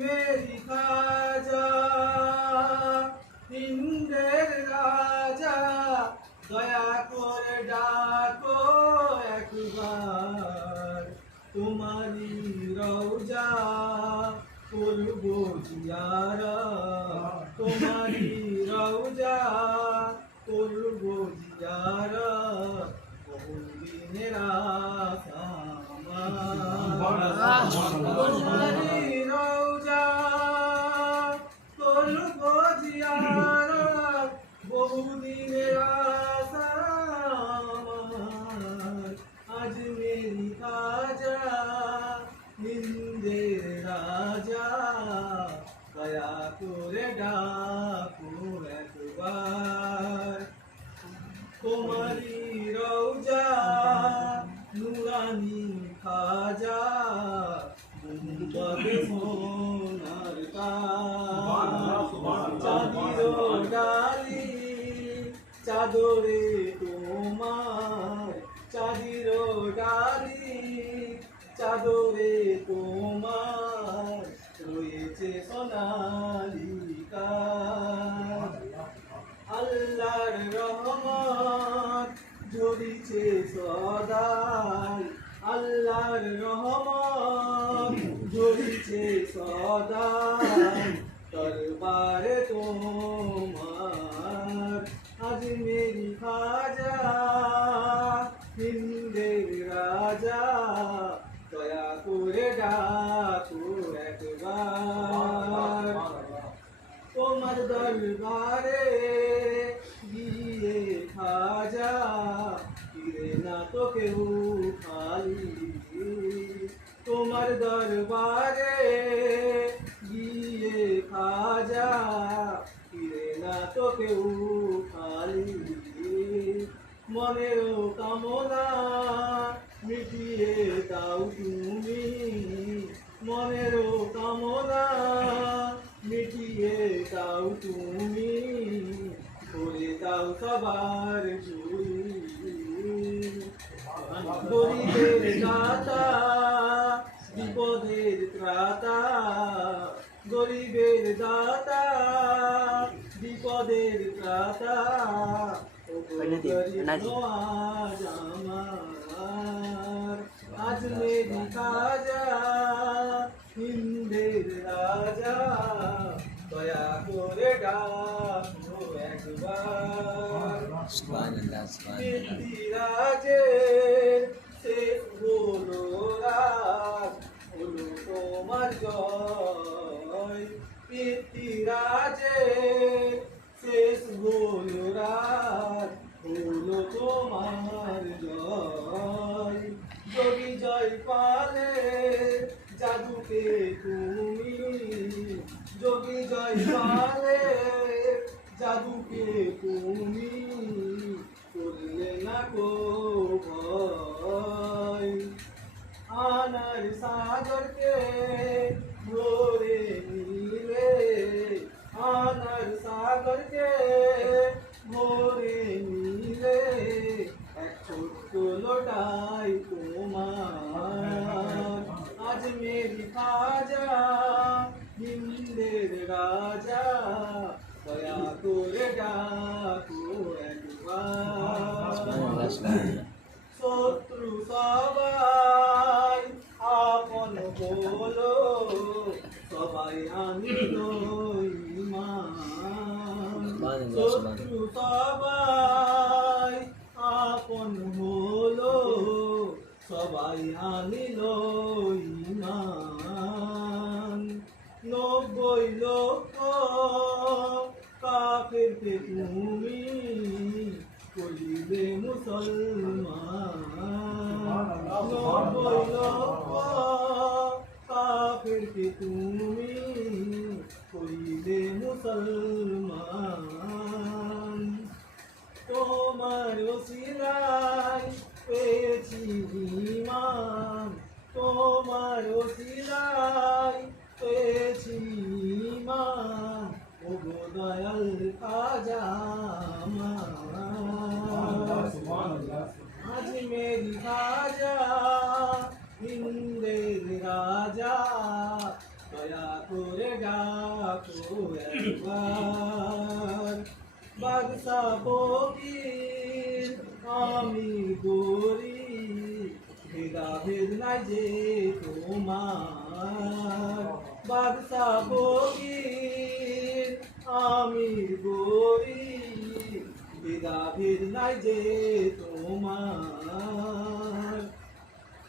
Mary খাজা হিন্দের রাজা দয়া করে ডাকো একবার তোমারি রওজা করব জিয়ারা রওজা করব জিয়ারা বহু আশা। চাদরে তোমার চাঁদির ডালি চাদরে তোমার ঝরিছে সদাই, দরবারে তোমার। আজ মেরি খাজা, হিন্দের রাজা, দয়া করে ডাকো একবার। তোমার দরবারে দরবারে গিয়ে খাজা, ফিরে না তো কেউ খালি। মনের কামনা মিটিয়ে দাও তুমি। মনের কামনা মিটিয়ে দাও তুমি। করে দাও সবার গরিবের দাতা বিপদের ত্রাতা গরিবের দাতা বিপদের ত্রাতা। আজ মেরি কাজা হিন্দের রাজা। দয়া করে ডাকো একবার। সুবহানাল্লাহ তোমার জয় শেষ হলো রাত হলো তোমার জয়। জয় পালে জাদুকে তুমি যোগী জয় পালে জাদুকে তুমি, করলে না কো ভয়। আনার সাগরকে ভোরে নিলে আনার সাগরকে ভোরে নিলে এক ছোট্ট লোটাই তোমার আজ মেরি খাজা হিন্দের রাজা দয়া করে ডাকো একবার সবাই আনিল শত্রু সবাই আপন হলো সবাই আনিল ইমান। নব্বই লক্ষ কাফেরকে তুমি করিবে মুসলমান। নব্বই লক্ষ কাফেরকে তুমি করিবে মুসলমান। তোমার ওসিলায় পেয়েছি ইমান তোমার ওসিলায় ডাকো একবার বাদশা ফকির, আমি গরি ভেদাভেদ নাই যে তোমার। বাদশা ফকির, আমি গরি ভেদাভেদ নাই যে তোমার।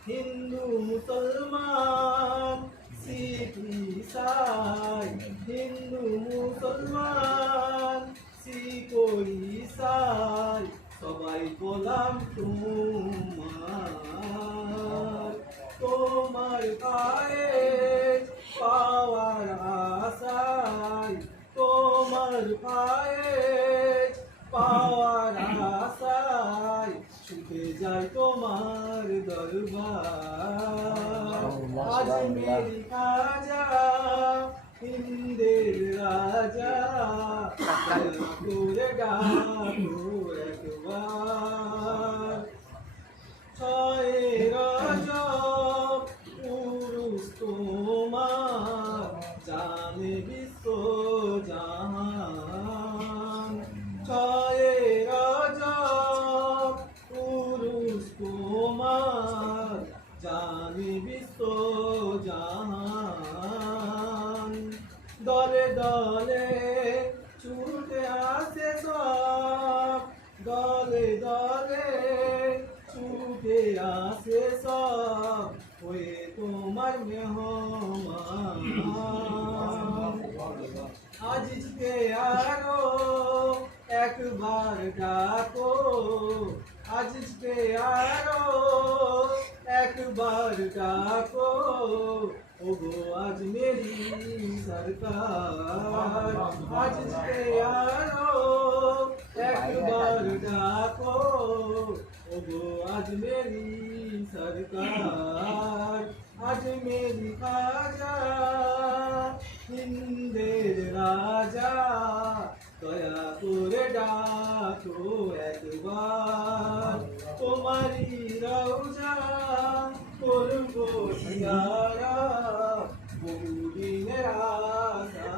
হিন্দু মুসলমান শিখ ইসাই হিন্দু মুসলমান শিখ ইসাই সবাই গোলাম তোমার। তোমার পায়ে পাওয়ার আশায় তোমার পায়ে পাওয়ার আশায় ছুটে যায় তোমার দরবার। আজ মেরি করে গাবো একবার ছয় রজব পুরুষ তোমার জানে বিশ্ব জাহান ছয় রজব পুরুষ তোমার জানে বিশ্ব দলে দলে আসে সব হয়ে তোমার মেহমান। আজকে আরও একবার ডাকো আজকে আরও একবার ডাকো। ওগো, আজ মেরি সরকার। আজকে আরও একবার ডাকো। ওগো আজ মেরি সরকার, আজ মেরি খাজা হিন্দের রাজা, দয়া করে ডাকো একবার। তোমারি রৌজা করব সিয়ারা বহুদিনের আশা।